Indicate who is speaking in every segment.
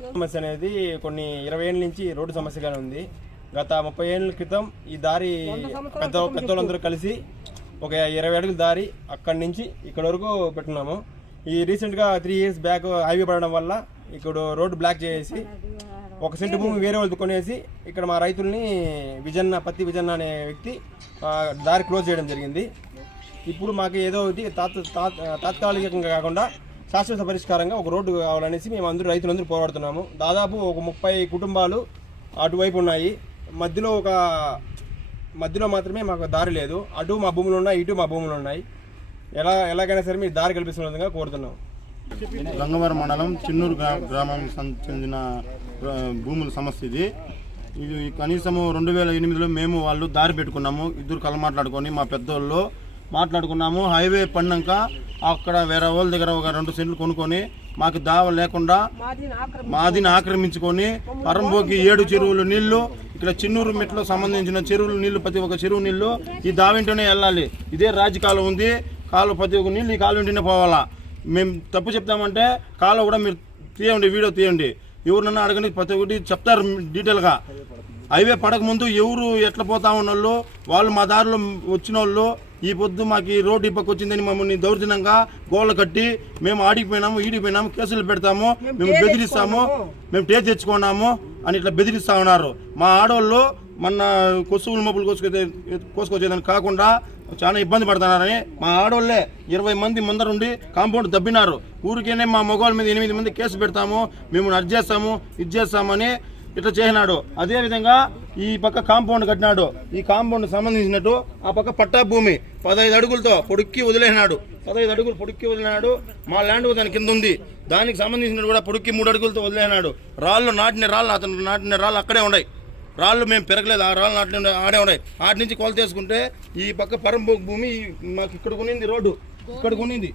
Speaker 1: సమస్య అనేది కొన్ని ఇరవై ఏళ్ళ నుంచి రోడ్డు సమస్యగానే ఉంది. గత ముప్పై ఏళ్ళ క్రితం ఈ దారి పెద్ద పెద్దోళ్ళందరూ కలిసి ఒక ఇరవై అడుగుల దారి అక్కడి నుంచి ఇక్కడ వరకు పెట్టున్నాము. ఈ రీసెంట్గా త్రీ ఇయర్స్ బ్యాక్ హైవే పడడం వల్ల ఇక్కడ రోడ్డు బ్లాక్ చేసి ఒక సెంటు భూమి వేరే వాళ్ళు కొనేసి ఇక్కడ మా రైతుల్ని విజన్న పత్తి విజన్న అనే వ్యక్తి దారి క్లోజ్ చేయడం జరిగింది. ఇప్పుడు మాకు ఏదో ఒకటి తాత తాత- తాత్కాలికంగా కాకుండా శాశ్వత పరిష్కారంగా ఒక రోడ్డు కావాలనేసి మేము అందరూ రైతులందరూ పోరాడుతున్నాము. దాదాపు ఒక ముప్పై కుటుంబాలు అటువైపు ఉన్నాయి. మధ్యలో ఒక మధ్యలో మాత్రమే మాకు దారి లేదు. అటు మా భూములు ఉన్నాయి ఇటు మా భూములు ఉన్నాయి. ఎలా ఎలాగైనా సరే మీరు దారి కల్పిస్తున్న విధంగా కోరుతున్నాం
Speaker 2: గంగవరం మండలం చిన్నూరు గ్రామం గ్రామానికి చెందిన భూముల సమస్య ఇది. ఇది కనీసము రెండు వేల ఎనిమిదిలో మేము వాళ్ళు దారి పెట్టుకున్నాము. ఇద్దరు కల మాట్లాడుకొని మా పెద్దోళ్ళు మాట్లాడుకున్నాము. హైవే పడినాక అక్కడ వేరే వాళ్ళ దగ్గర ఒక రెండు సెంట్లు కొనుక్కొని మాకు దావ లేకుండా మాదిని ఆక్రమించుకొని పరంబోకి ఏడు చెరువులు నీళ్ళు ఇక్కడ చిన్నూరు మెట్లో సంబంధించిన చెరువులు నీళ్ళు ప్రతి ఒక్క చెరువు నీళ్ళు ఈ దావింటూనే వెళ్ళాలి. ఇదే రాజకాలం ఉంది. కాలు ప్రతి ఒక్క నీళ్ళు ఈ కాలు వెంటనే పోవాలా. మేము తప్పు చెప్తామంటే కాలు కూడా మీరు తీయండి వీడియో తీయండి. ఎవరినన్నా అడగండి ప్రతి ఒక్కటి చెప్తారు డీటెయిల్గా. హైవే పడక ముందు ఎవరు ఎట్లా పోతా ఉన్నోళ్ళు వాళ్ళు మా దారిలో వచ్చిన వాళ్ళు ఈ పొద్దు మాకు ఈ రోడ్డు వచ్చిందని మమ్మల్ని దౌర్జన్యంగా గోళ్ళ కట్టి మేము ఆడిపోయినాము ఈడిపోయినాము కేసులు పెడతాము మేము బెదిరిస్తాము మేము టేజ్ తెచ్చుకున్నాము అని ఇట్లా బెదిరిస్తా ఉన్నారు. మా ఆడవాళ్ళు మొన్న కొసువులు మబ్బులు కోసుకొచ్చే కోసుకొచ్చేదాన్ని కాకుండా చాలా ఇబ్బంది పడుతున్నారని మా ఆడవాళ్ళే ఇరవై మంది ముందరుండి కాంపౌండ్ దబ్బినారు. ఊరికేనే మా మగవాళ్ళ మీద ఎనిమిది మంది కేసు పెడతాము మేము అది చేస్తాము ఇది చేస్తామని ఇట్లా చేసినాడు. అదే విధంగా ఈ పక్క కాంపౌండ్ కట్టినాడు. ఈ కాంపౌండ్ సంబంధించినట్టు ఆ పక్క పట్టా భూమి పదహైదు అడుగులతో పొడుక్కి వదిలేసినాడు. పదహైదు అడుగులు పొడుక్కి వదిలినాడు మా ల్యాండ్ దాని కింద ఉంది. దానికి సంబంధించినట్టు కూడా పొడుక్కి మూడు అడుగులతో వదిలేసినాడు. రాళ్ళు నాటిన రాళ్ళు అతను నాటిన రాళ్ళు అక్కడే ఉన్నాయి. రాళ్ళు మేము పెరగలేదు. ఆ రాళ్ళు నాటిన ఆడే ఉన్నాయి. ఆటి నుంచి కొలత చేసుకుంటే ఈ పక్క పరంబోకు భూమి మాకు ఇక్కడ కొనింది రోడ్డు. ఇక్కడ కొనింది.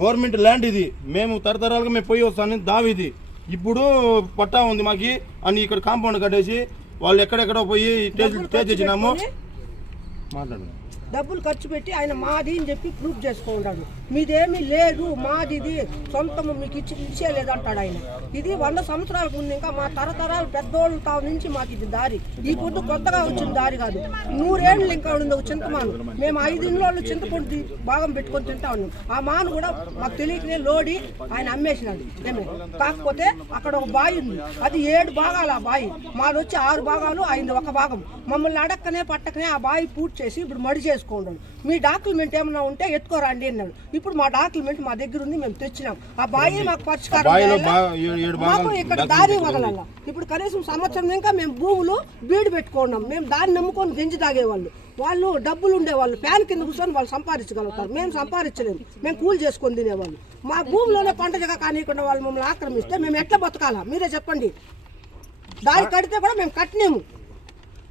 Speaker 2: గవర్నమెంట్ ల్యాండ్ ఇది. మేము తరతరాలుగా మేము పోయి వస్తాను దావి ఇది. ఇప్పుడు పట్టా ఉంది మాకి. అని ఇక్కడ కాంపౌండ్ కట్టేసి వాళ్ళు ఎక్కడెక్కడో పోయి ఇచ్చినాము మాట్లాడండి
Speaker 3: డబ్బులు ఖర్చు పెట్టి ఆయన మాది అని చెప్పి ప్రూఫ్ చేసుకుంటాడు మీదేమీ లేదు మాది ఇది సొంతము మీకు ఇచ్చి ఇచ్చేయలేదంటాడు ఆయన ఇది వంద సంవత్సరాలకు ఉంది ఇంకా మా తరతరాలు పెద్దోళ్ళు తావు నుంచి మాకు ఇది దారి. ఈ పొద్దు కొత్తగా వచ్చిన దారి కాదు. నూరేళ్ళు ఇంకా ఉంది ఒక చింతమాను. మేము ఐదు ఇళ్ళు చింతపండు భాగం పెట్టుకొని తింటా ఉన్నాం. ఆ మాను కూడా మాకు తెలియకనే లోడి ఆయన అమ్మేసినాడు. ఏమే? కాకపోతే అక్కడ ఒక బావి ఉంది. అది ఏడు భాగాలు ఆ బావి మాది వచ్చి ఆరు భాగాలు అయింది ఒక భాగం. మమ్మల్ని అడక్కనే పట్టకనే ఆ బావి పూర్తి చేసి ఇప్పుడు మడి చేసుకోండి మీ డాక్యుమెంట్ ఏమైనా ఉంటే ఎత్తుకోరండి అన్నాడు. ఇప్పుడు మా డాక్యుమెంట్ మా దగ్గర ఉంది మేము తెచ్చినాం. ఆ బావి మాకు పరిష్కారం మాకు ఇక్కడ దారి వదలాల? ఇప్పుడు కనీసం సంవత్సరం ఇంకా మేము భూములు బీడు పెట్టుకున్నాం. మేము దాన్ని నమ్ముకొని గంజి తాగేవాళ్ళు. వాళ్ళు డబ్బులు ఉండేవాళ్ళు. ఫ్యాన్ కింద కూర్చొని వాళ్ళు సంపాదించగలుగుతారు. మేము సంపాదించలేము మేము కూలి చేసుకొని తినేవాళ్ళు. మా భూమిలోనే పంట జగ కానికుండా వాళ్ళు మమ్మల్ని ఆక్రమిస్తే మేము ఎట్లా బతకాలా? మీరే చెప్పండి. దారి కడితే కూడా మేము కట్టినేము.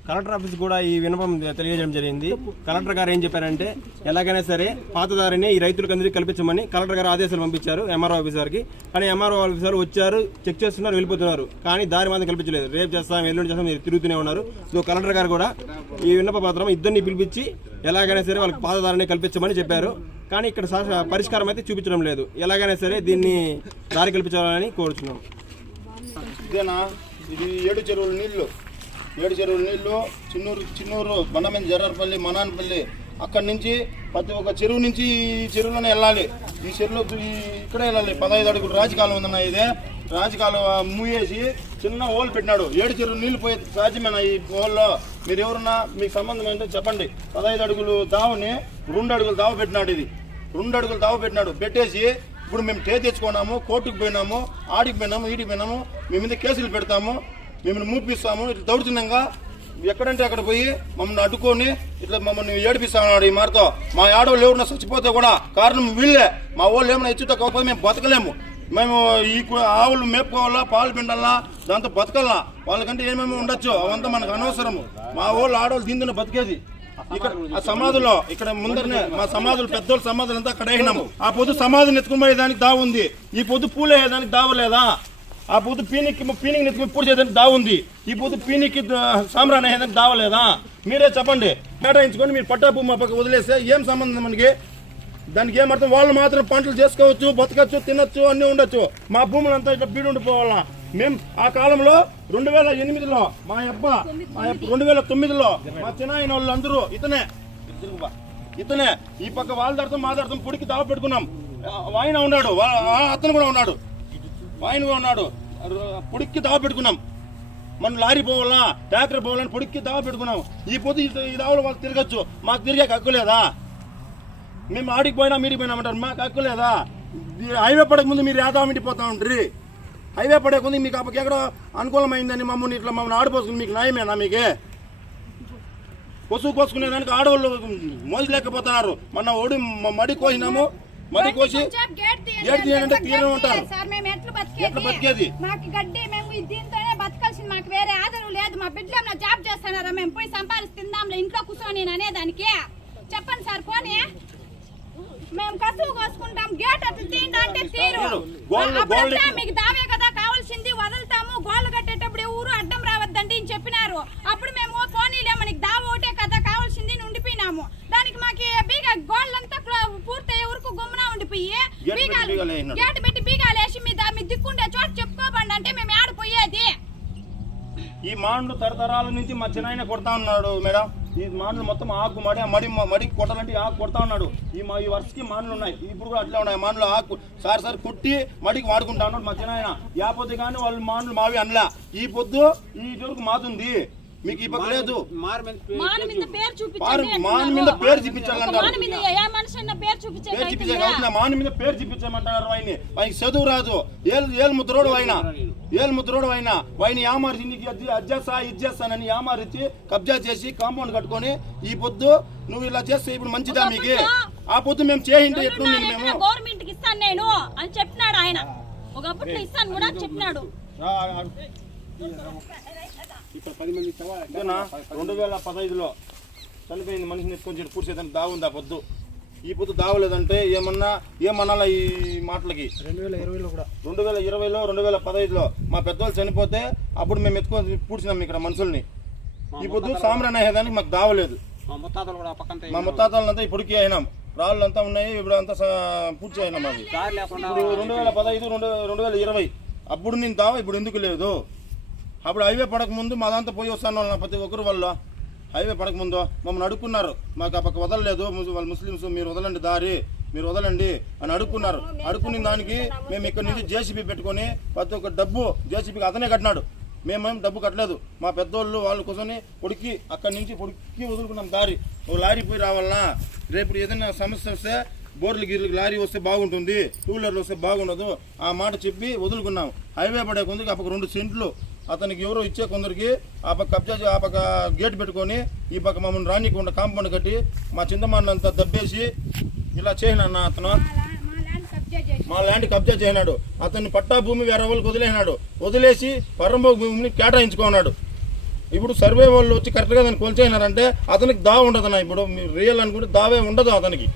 Speaker 1: కలెక్టర్ ఆఫీస్ కూడా ఈ వినపం తెలియజేయడం జరిగింది. కలెక్టర్ గారు ఏం చెప్పారంటే ఎలాగైనా సరే పాతదారిని ఈ రైతులకు అందరికీ కల్పించమని కలెక్టర్ గారు ఆదేశాలు పంపించారు ఎంఆర్ఓ ఆఫీసర్కి కానీ ఎంఆర్ఓ ఆఫీసర్ వచ్చారు చెక్ చేస్తున్నారు వెళ్ళిపోతున్నారు. కానీ దారి మాత్రం కల్పించలేదు. రేపు చేస్తాం ఎల్లుండి చేస్తాం మీరు తిరుగుతూనే ఉన్నారు. సో కలెక్టర్ గారు కూడా ఈ విన్నప పత్రం ఇద్దరిని పిలిపించి ఎలాగైనా సరే వాళ్ళకి పాతదారిని కల్పించమని చెప్పారు. కానీ ఇక్కడ పరిష్కారం అయితే చూపించడం లేదు. ఎలాగైనా సరే దీన్ని దారి కల్పించాలని కోరుచున్నాం.
Speaker 2: ఇదేనా? ఇది ఏడు చెరువుల నీళ్ళు ఏడు చెరువుల నీళ్ళు చిన్నూరు చిన్నూరు బండమైన జర్రపల్లి మనాన్పల్లి అక్కడి నుంచి ప్రతి ఒక్క చెరువు నుంచి ఈ చెరువులోనే వెళ్ళాలి. ఈ చెరువులో ఈ ఇక్కడే వెళ్ళాలి. పదహైదు అడుగులు రాజకాలం ఉందన్న ఇదే. రాజకాలం మూయేసి చిన్న హోల్ పెట్టినాడు. ఏడు చెరువు నీళ్ళు పోయే సాధ్యమైన ఈ హోల్లో మీరు ఎవరన్నా మీకు సంబంధం ఏంటో చెప్పండి. పదహైదు అడుగులు దావని రెండు అడుగులు దావ పెట్టినాడు ఇది. రెండు అడుగులు దావ పెట్టినాడు. పెట్టేసి ఇప్పుడు మేము టే తెచ్చుకున్నాము కోర్టుకు పోయినాము ఆడికి పోయినాము ఈడికి పోయినాము మేము మీద కేసులు పెడతాము. మిమ్మల్ని మూపిస్తాము ఇట్లా దౌర్జన్యంగా ఎక్కడంటే అక్కడ పోయి మమ్మల్ని అడ్డుకొని ఇట్లా మమ్మల్ని ఏడిపిస్తామన్నాడు ఈ మాటతో. మా ఆడవాళ్ళు ఎవరన్నా చచ్చిపోతే కూడా కారణం వీళ్ళే. మా వాళ్ళు ఏమైనా ఇచ్చుతో కాకపోతే మేము బతకలేము. మేము ఈ ఆవులు మేపుకోవాలా పాలు పిండాలా దాంతో బతకాలా? వాళ్ళకంటే ఏమేమి ఉండొచ్చు అవంతా మనకు అనవసరము. మా వాళ్ళు ఆడవాళ్ళు దీని బతికేది. ఇక్కడ ఆ సమాధులో ఇక్కడ ముందరనే మా సమాధులు పెద్దోళ్ళ సమాధులు అంతా అక్కడ వేసినాము ఆ పొద్దు సమాధిని ఎత్తుకుపోయేదానికి దావు ఉంది ఈ పొద్దు పూలు వేయడానికి దావు లేదా ఆ పొద్దు పీనికి పీనికి నెత్తుకుని పూజ చేయడానికి దావు ఉంది. ఈ పొద్దు పీనికి సామ్రాన్ వేయడానికి దావలేదా మీరే చెప్పండి. కేటాయించుకొని మీరు పట్టా భూమి మా పక్క వదిలేస్తే ఏం సంబంధం మనకి? దానికి ఏమర్థం వాళ్ళు మాత్రం పంటలు చేసుకోవచ్చు బతకచ్చు తినొచ్చు అన్నీ ఉండొచ్చు. మా భూములంతా ఇట్లా బీడు ఉండిపోవాలా? మేము ఆ కాలంలో రెండు వేల ఎనిమిదిలో మా అబ్బ మా రెండు వేల తొమ్మిదిలో మా చిన్నాయన వాళ్ళు అందరూ ఇతనే ఇతనే ఈ పక్క వాళ్ళ దర్థం మా దర్థం పొడికి దావ పెట్టుకున్నాం. ఆయన ఉన్నాడు. ఆ అతను కూడా ఉన్నాడు. కూడా ఉన్నాడు. పొడిక్కి దావ పెట్టుకున్నాం. మన లారీ పోవాలా? ట్రాక్టర్ పోవాలని పొడిక్కి దావ పెట్టుకున్నాం. ఈ పొద్దు ఈ- దావలో వాళ్ళు తిరగచ్చు. మాకు తిరిగే హక్కు లేదా? మేము ఆడికి పోయినా మీడికి పోయినా అంటారు మాకు హక్కు లేదా? ఈ హైవే పడక ముందు మీరు యాదామింటి పోతా ఉంటారు హైవే పడక ముందు మీకు అప్పకి ఎక్కడో అనుకూలమైందని మమ్మల్ని ఇట్లా మమ్మల్ని ఆడిపోసుకుని మీకు న్యాయమేనా మీకే? పశువు కోసుకునేదానికి ఆడవాళ్ళు మోసలేకపోతున్నారు మొన్న ఓడి మ- మడి కోసినాము. మడి కోసి
Speaker 4: గేట్ తీయండి
Speaker 2: గేట్ తీయండి ఉంటారు. బతికేది?
Speaker 4: మాకు గడ్డి మేము దీంతోనే బతకాల్సింది. మాకు వేరే ఆధారం లేదు. మా బిడ్డలు జాబ్ చేస్తున్నారా? మేము పోయి సంపాదించి తిందాంలే ఇంట్లో కూర్చొని నేను అనేదానికి. చెప్పండి సార్ పోనీ. మేము కసువు కోసుకుంటాం. గేట్ అట్లా తీయండి అంటే తీరు. మీకు దావే కదా. కావాల్సింది వదులుతాము. గోళ్ళు కట్టేటప్పుడు ఊరు అడ్డం రావద్దండి అని చెప్పినారు. అప్పుడు మేము పోనీలే. మనకి దావ ఒకటే కదా. కావాల్సింది ఉండిపోయినాము. దానికి మాకు బీగ గోళ్ళంతా పూర్తయ్యే వరకు గుమ్మన ఉండిపోయి బీగాలు
Speaker 2: వేసినాడు.
Speaker 4: గేట్
Speaker 2: మాండ్లు తరతరాల నుంచి మా చిన్నాయన కొడతా ఉన్నాడు మేడం. ఈ మాండ్లు మొత్తం ఆకు మడి మడి మడి కొట్టాలంటే ఆకు కొడతా ఉన్నాడు. ఈ మా ఈ వర్షకి మాండ్లు ఉన్నాయి. ఇప్పుడు కూడా అట్లా ఉన్నాయి. మాండ్లు ఆకు సారి సార్ కుట్టి మడికి వాడుకుంటా ఉన్నాడు మా చిన్నాయన. యాపోతే కానీ వాళ్ళు మాండ్లు మావి అనలా. ఈ పొద్దు ఈ జోరుకు మాతుంది మీకు ఈ పక్క లేదు.
Speaker 4: మాన మీద పేరు చూపించండి.
Speaker 2: మాన్ మీద పేరు చూపించాలంటారు
Speaker 4: మాన మీద ఏ మనిషి అన్న పేరు చూపించండి
Speaker 2: పేరు చూపించాలి కాబట్టి నా మాన్ మీద పేరు చూపించమంటున్నారు ఆయన ఆయన చదువు రాదు. ఏలు ఏలు ముద్రోడు ఆయన ఏలు ముద్రోడు ఆయన ఆయన యామారి నీకు అజ్జేస్తా ఇచ్చేస్తానని యామారిచ్చి కబ్జా చేసి కాంపౌండ్ కట్టుకొని ఈ పొద్దు నువ్వు ఇలా చేస్తే ఇప్పుడు మంచిదా మీకు? ఆ పొద్దు మేము చేయింటే ఎట్లుంది మేము?
Speaker 4: గవర్నమెంట్కి ఇస్తాను నేను అని చెప్పినాడు ఆయన. ఒకప్పుడు ఇస్తాను కూడా అని చెప్పినాడు
Speaker 2: ఇదేనా? రెండు వేల పదహైదులో చనిపోయింది మనిషిని ఎత్తుకొని పూడ్చేదానికి దావుంది ఆ పొద్దు. ఈ పొద్దు దావలేదంటే ఏమన్నా ఏమనాలా ఈ మాటలకి?
Speaker 1: రెండు వేల ఇరవైలో కూడా.
Speaker 2: రెండు వేల ఇరవైలో రెండు వేల పదహైదులో మా పెద్దవాళ్ళు చనిపోతే అప్పుడు మేము ఎత్తుకొని పూడ్చినాం ఇక్కడ మనుషుల్ని. ఈ పొద్దు సాంబ్రాన్ అయ్యేదానికి మాకు దావలేదు.
Speaker 5: మా ముత్తాతలు కూడా పక్కంతా
Speaker 2: మా ముత్తాతలంతా ఇప్పటికీ అయినాం. రాళ్ళు అంతా ఉన్నాయి ఇప్పుడు అంతా పూడ్చి అయినాం అది ఇప్పుడు రెండు వేల పదహైదు రెండు రెండు వేల ఇరవై. అప్పుడు నేను దావా ఇప్పుడు ఎందుకు లేదు? అప్పుడు హైవే పడక ముందు మా దాంతో పోయి వస్తాను వాళ్ళ ప్రతి ఒక్కరు వాళ్ళు హైవే పడక ముందు. మమ్మల్ని అడుక్కున్నారు. మాకు ఆ పక్క వదలలేదు. వాళ్ళు ముస్లిమ్స్ మీరు వదలండి దారి మీరు వదలండి అని అడుక్కున్నారు. అడుక్కున్న దానికి మేము ఇక్కడ నుంచి జేసీబీ పెట్టుకొని ప్రతి ఒక్క డబ్బు జేసీబీకి అతనే కట్టినాడు. మేమేం డబ్బు కట్టలేదు. మా పెద్దోళ్ళు వాళ్ళ కోసమే పొడికి అక్కడి నుంచి పొడికి వదులుకున్నాం దారి. ఒక లారీ పోయి రావాలన్నా రేపు ఏదైనా సమస్య వస్తే బోర్లు గిర్లకు లారీ వస్తే బాగుంటుంది టూ వీలర్లు వస్తే బాగుండదు ఆ మాట చెప్పి వదులుకున్నాం. హైవే పడే కొందరికి ఆ పక్క రెండు సెంట్లు అతనికి ఎవరో ఇచ్చే కొందరికి ఆ పక్క కబ్జా ఆ పక్క గేట్ పెట్టుకొని ఈ పక్క మమ్మల్ని రానికుండా కాంపౌండ్ కట్టి మా చింతమాన్ని దబ్బేసి ఇలా చేయను అన్న అతను.
Speaker 4: మా ల్యాండ్ కబ్జా చేసి
Speaker 2: చేయనాడు అతన్ని పట్టా భూమి వేరే వాళ్ళకి వదిలేసినాడు. వదిలేసి పరంబోగు భూమిని కేటాయించుకున్నాడు. ఇప్పుడు సర్వే వాళ్ళు వచ్చి కరెక్ట్గా దాన్ని కొలిచేసినారంటే అతనికి దావ ఉండదు ఇప్పుడు. మీరు రియల్ అనుకుంటే దావే ఉండదు అతనికి.